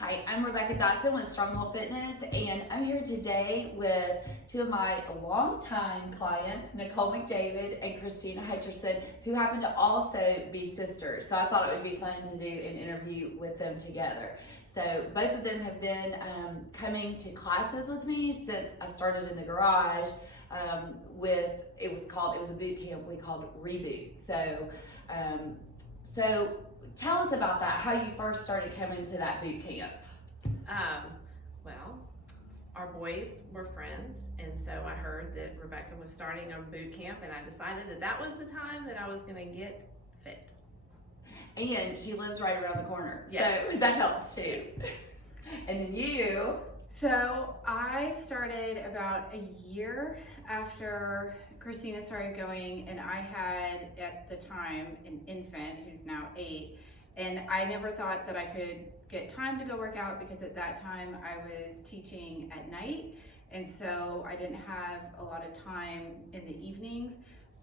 Hi, I'm Rebecca Dotson with Stronghold Fitness, and I'm here today with two of my longtime clients, Nicole McDavid and Kristina Hutcherson, who happen to also be sisters. So I thought it would be fun to do an interview with them together. So both of them have been coming to classes with me since I started in the garage it was a boot camp we called Reboot. So tell us about that, how you first started coming to that boot camp. Well, our boys were friends, and so I heard that Rebecca was starting a boot camp, and I decided that was the time that I was going to get fit. And she lives right around the corner, yes. So that helps too. And then you. So I started about a year after Kristina started going, and I had at the time an infant who's now 8, and I never thought that I could get time to go work out because at that time I was teaching at night, and so I didn't have a lot of time in the evenings.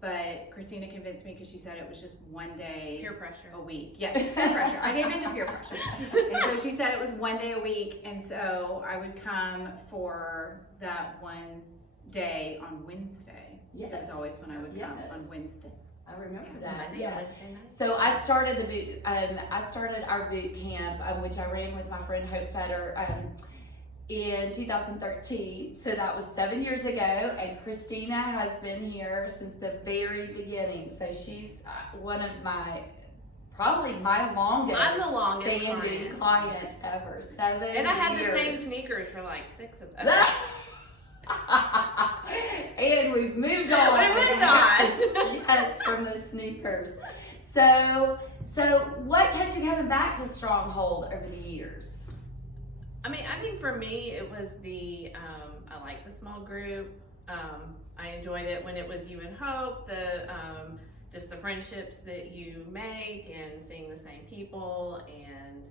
But Kristina convinced me because she said it was just one day Peer pressure. a week. Yes, peer pressure. I gave in to peer pressure. And so she said it was one day a week, and so I would come for that one day on Wednesday. Yes. That was always when I would come on Wednesday. I remember Yeah, that. Monday, Yeah. Wednesday night. So I started I started our boot camp, which I ran with my friend Hope Fetter in 2013. So that was 7 years ago, and Kristina has been here since the very beginning. So she's one of probably my longest, I'm the longest standing client ever. 7 And I had years. the same sneakers for like 6 of them. And we've moved on. We moved on. Yes, from those sneakers. So what kept you coming back to Stronghold over the years? I mean, I think for me, it was I like the small group. I enjoyed it when it was you and Hope, just the friendships that you make and seeing the same people, and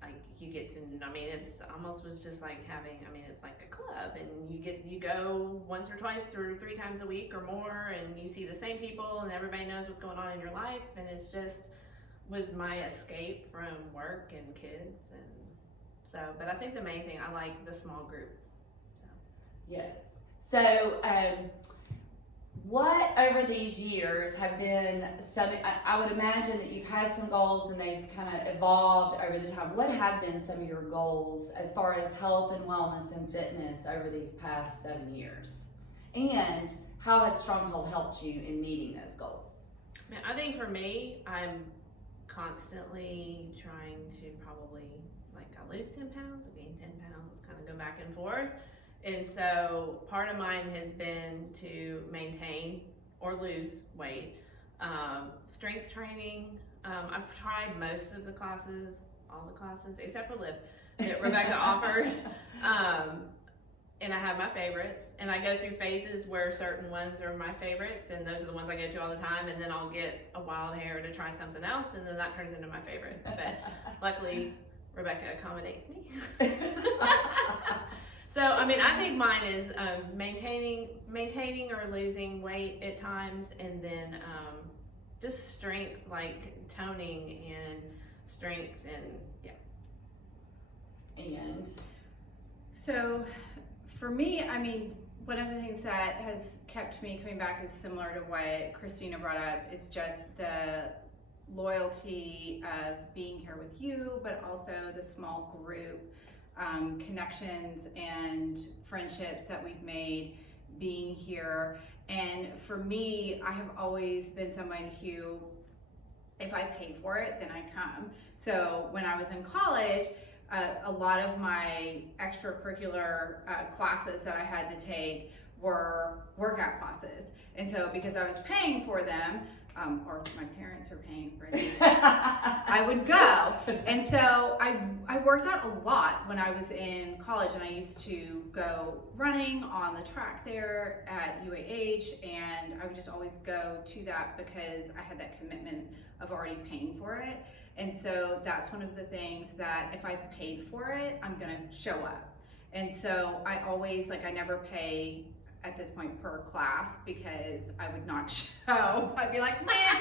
like you get to, it's almost was just like it's like a club, and you go once or twice or 3 times a week or more, and you see the same people, and everybody knows what's going on in your life, and it's just was my escape from work and kids. And so, but I think the main thing, I like the small group. So. Yes. So, what over these years have been I would imagine that you've had some goals and they've kind of evolved over the time. What have been some of your goals as far as health and wellness and fitness over these past 7 years? And how has Stronghold helped you in meeting those goals? I think for me, I'm constantly trying to probably, I lose 10 pounds, I gain 10 pounds, kind of go back and forth. And so part of mine has been to maintain or lose weight. Strength training, I've tried most of the classes, all the classes, except for lift that Rebecca offers. And I have my favorites, and I go through phases where certain ones are my favorites, and those are the ones I go to all the time, and then I'll get a wild hair to try something else, and then that turns into my favorite. But luckily, Rebecca accommodates me. So, I think mine is maintaining or losing weight at times, and then just strength, like toning and strength, and yeah. And So for me, one of the things that has kept me coming back is similar to what Kristina brought up, is just the loyalty of being here with you, but also the small group connections and friendships that we've made being here. And for me, I have always been someone who, if I pay for it, then I come. So when I was in college, a lot of my extracurricular classes that I had to take were workout classes. And so because I was paying for them, or my parents were paying for them, I would go. And so I worked out a lot when I was in college, and I used to go running on the track there at UAH, and I would just always go to that because I had that commitment of already paying for it. And so that's one of the things that if I've paid for it, I'm gonna show up. And so I always, I never pay at this point per class because I would not show. I'd be like, man,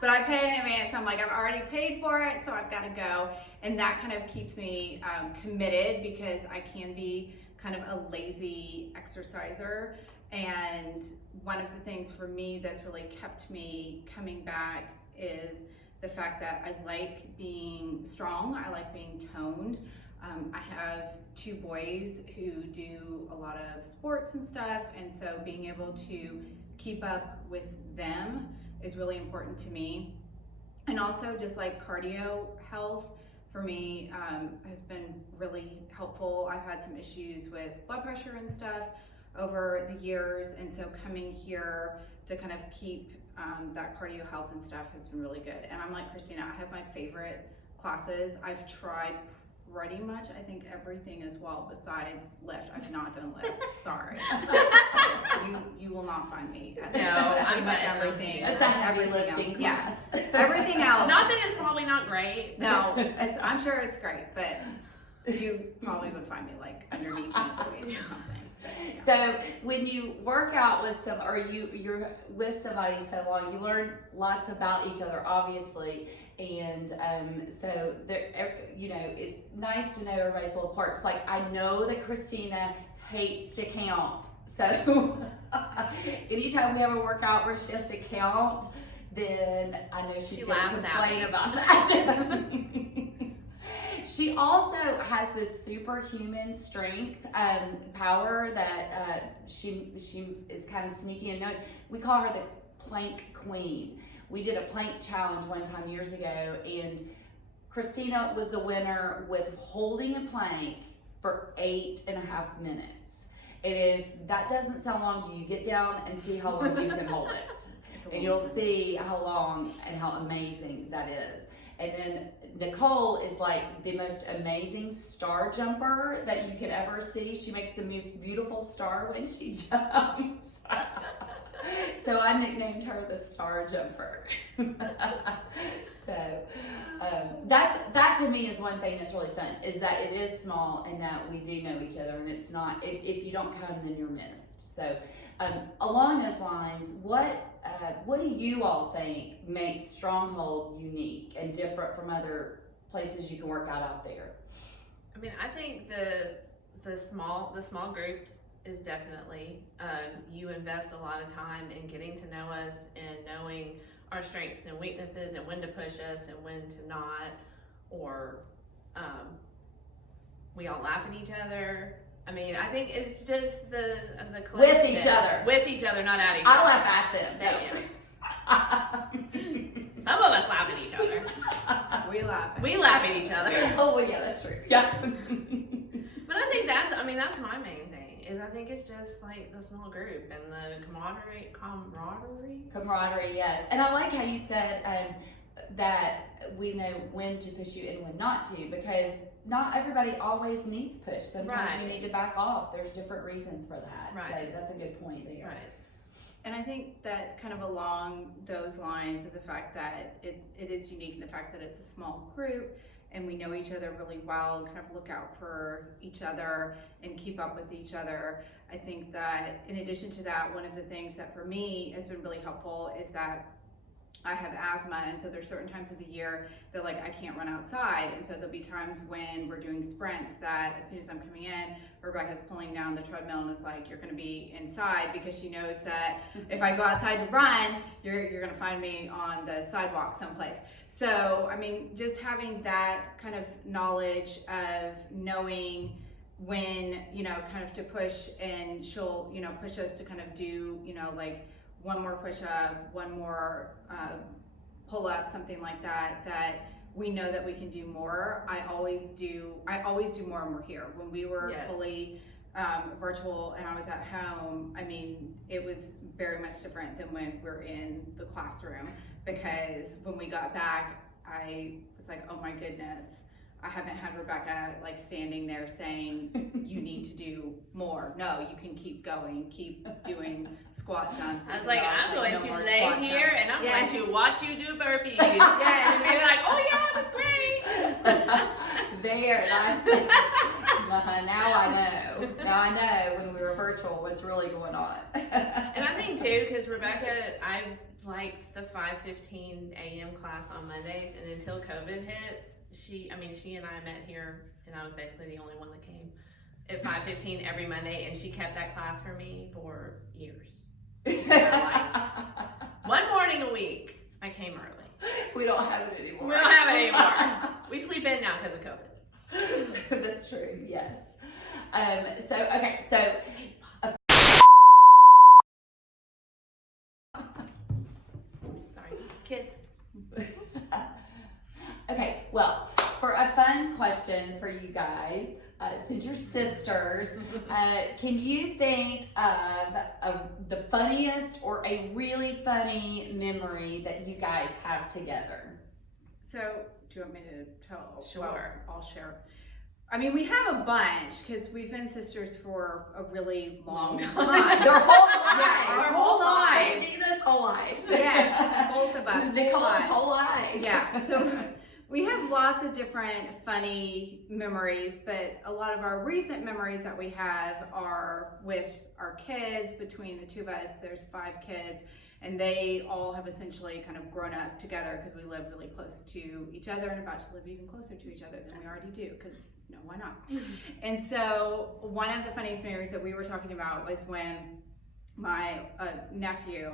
but I pay in advance. I'm like, I've already paid for it, so I've got to go. And that kind of keeps me committed because I can be kind of a lazy exerciser. And one of the things for me that's really kept me coming back is the fact that I like being strong. I like being toned. I have 2 boys who do a lot of sports and stuff, and so being able to keep up with them is really important to me. And also just like cardio health for me has been really helpful. I've had some issues with blood pressure and stuff over the years, and so coming here to kind of keep that cardio health and stuff has been really good. And I'm like Kristina, I have my favorite classes. I've tried pretty much, I think, everything as well besides lift. I've not done lift. Sorry. You will not find me at pretty much everything. It's a heavy lifting class. Yes. Everything else. Not that it's probably not great. No, I'm sure it's great, but you probably would find me like underneath the weights or something. So when you work out with you're with somebody so long, you learn lots about each other, obviously, and so there, it's nice to know everybody's little quirks. Like I know that Kristina hates to count, so anytime we have a workout where she has to count, then I know she's going to complain about that. She also has this superhuman strength, power that she is kind of sneaky and known. We call her the plank queen. We did a plank challenge one time years ago, and Kristina was the winner with holding a plank for 8.5 minutes. And if that doesn't sound long to you, get down and see how long you can hold it. And you'll see how long and how amazing that is. And then Nicole is like the most amazing star jumper that you could ever see. She makes the most beautiful star when she jumps. So I nicknamed her the star jumper. So that to me is one thing that's really fun, is that it is small and that we do know each other, and it's not, if you don't come, then you're missed. So along those lines, what do you all think makes Stronghold unique and different from other places you can work out there? I mean, I think the small groups is definitely, you invest a lot of time in getting to know us and knowing our strengths and weaknesses and when to push us and when to not, or we all laugh at each other. I mean, I think it's just the with each other. With each other, not at each other. I laugh at them. Some of us laugh at each other. We laugh at each other. Oh, well, yeah, that's true. Yeah. But I think that's my main thing, is I think it's just like the small group and the Camaraderie, yes. And I like how you said that we know when to push you and when not to, because not everybody always needs push. Sometimes you need to back off. There's different reasons for that. Right. So that's a good point there. Right. And I think that kind of along those lines of the fact that it is unique, and the fact that it's a small group and we know each other really well, kind of look out for each other and keep up with each other. I think that in addition to that, one of the things that for me has been really helpful is that I have asthma, and so there's certain times of the year that like I can't run outside, and so there'll be times when we're doing sprints that as soon as I'm coming in, Rebecca's pulling down the treadmill and is like, you're gonna be inside, because she knows that if I go outside to run, you're gonna find me on the sidewalk someplace. So I mean, just having that kind of knowledge of knowing when, kind of to push, and she'll, push us to kind of do, like one more push-up, one more pull-up, something like that, that we know that we can do more. I always do more when we're here. When we were fully virtual and I was at home, I mean, it was very much different than when we're in the classroom, because when we got back, I was like, oh my goodness, I haven't had Rebecca like standing there saying, you need to do more. No, you can keep going, keep doing squat jumps. I was like, I'm going to lay here jumps. and I'm going to watch you do burpees. And be like, oh yeah, that's great. There, Now I know. Now I know when we were virtual what's really going on. And I think too, because Rebecca, I liked the 5:15 a.m. class on Mondays, and until COVID hit, she and I met here, and I was basically the only one that came at 5:15 every Monday, and she kept that class for me for years. One morning a week, I came early. We don't have it anymore. We don't have it anymore. We sleep in now because of COVID. That's true, yes. So Sorry, kids. okay, well, for a fun question for you guys, since you're sisters, can you think of the funniest or a really funny memory that you guys have together? So, do you want me to tell? Sure. Well, I'll share. I mean, we have a bunch because we've been sisters for a really long time. Their whole lives. Yeah, our whole lives. Christina's whole life. Yes, both of us. Nicole's whole life. Yeah, so we have lots of different funny memories, but a lot of our recent memories that we have are with our kids. Between the two of us, there's 5 kids, and they all have essentially kind of grown up together because we live really close to each other and about to live even closer to each other than we already do, because why not? And so one of the funniest memories that we were talking about was when my nephew,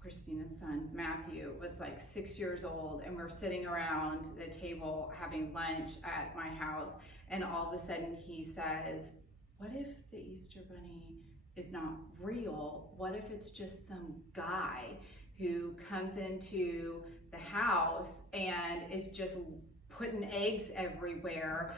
Kristina's son, Matthew, was like 6 years old, and we're sitting around the table having lunch at my house, and all of a sudden he says, what if the Easter Bunny is not real? What if it's just some guy who comes into the house and is just putting eggs everywhere,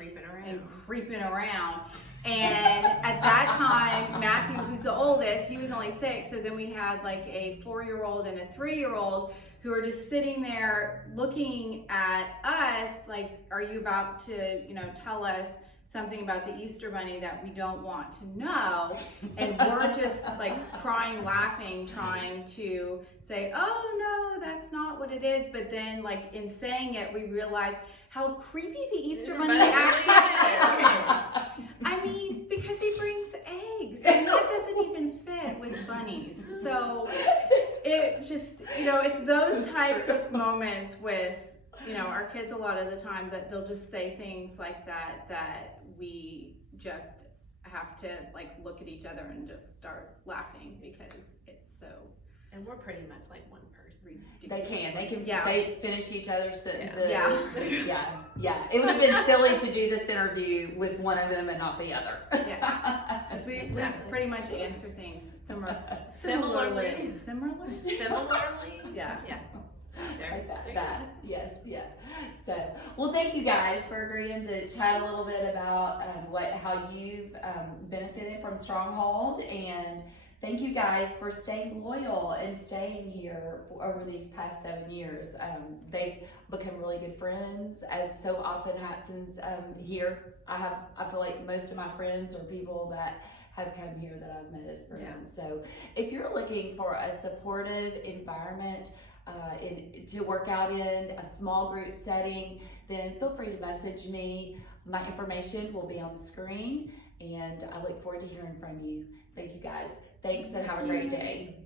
creeping around. And at that time, Matthew, who's the oldest, he was only 6. So then we had like a 4-year-old and a 3-year-old who are just sitting there looking at us like, are you about to, tell us something about the Easter Bunny that we don't want to know? And we're just like crying, laughing, trying to say, oh no, that's not what it is. But then like in saying it, we realized how creepy the Easter Bunny actually is. I mean, because he brings eggs, and that doesn't even fit with bunnies. So it just, it's those types of moments with, our kids a lot of the time that they'll just say things like that we just have to like look at each other and just start laughing because it's so. And we're pretty much like one person. They finish each other's sentences. Yeah. It would have been silly to do this interview with one of them and not the other. Yeah. We pretty much answer things similarly. Yeah. Yes. So, well, thank you guys for agreeing to chat a little bit about how you've benefited from Stronghold, and thank you guys for staying loyal and staying here over these past 7 years. They've become really good friends, as so often happens here. I feel like most of my friends are people that have come here that I've met as friends. Yeah. So if you're looking for a supportive environment to work out in, a small group setting, then feel free to message me. My information will be on the screen, and I look forward to hearing from you. Thank you guys. Thanks, and have a great day.